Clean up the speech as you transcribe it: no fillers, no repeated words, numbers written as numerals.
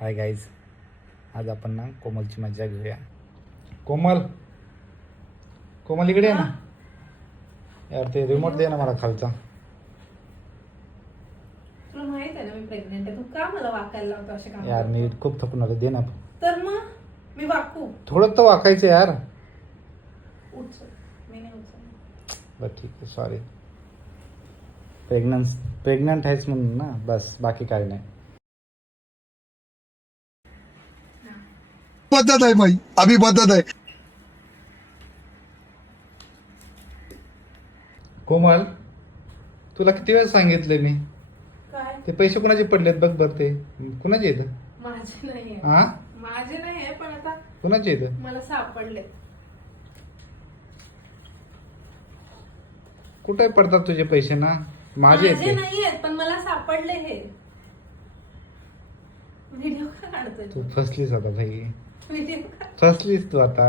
Hi guys, आज आपण ना कोमलची मज्जा घेऊया. कोमल कोमल इकडे आहे ना यार. ते रिमोट दे ना मला खालचा. तुला माहित आहे ना मी प्रेग्नेंट आहे. तू का मला वाकायला लावतो असे काम? यार मी खूप थकून आलो, दे ना. तर मग मी वाकू? थोडं तर वाकायचं यार. उचल. मी नाही उचल. बरं ठीक आहे, सॉरी. प्रेग्नंट आहेस म्हणून ना, बस बाकी काही नाही. पद्धत है भाई, अभी पद्धत है. कोमल, तुला किती वेळा सांगितले मी, काय? ते पैसे कोणाचे पडलेत बघ बर. ते कुणाचे येत? माझे नाहीये. हा, माझे नाहीये, पण आता कुणाचे येत? मला सापडले. कुठे पडतात तुझे पैसे ना? माझे येते. नाहीयेत, पण मला सापडले हे. व्हिडिओ का काढतोय तू फसलीस आता भाई, व्हिडिओ का? फसलीस तू आता.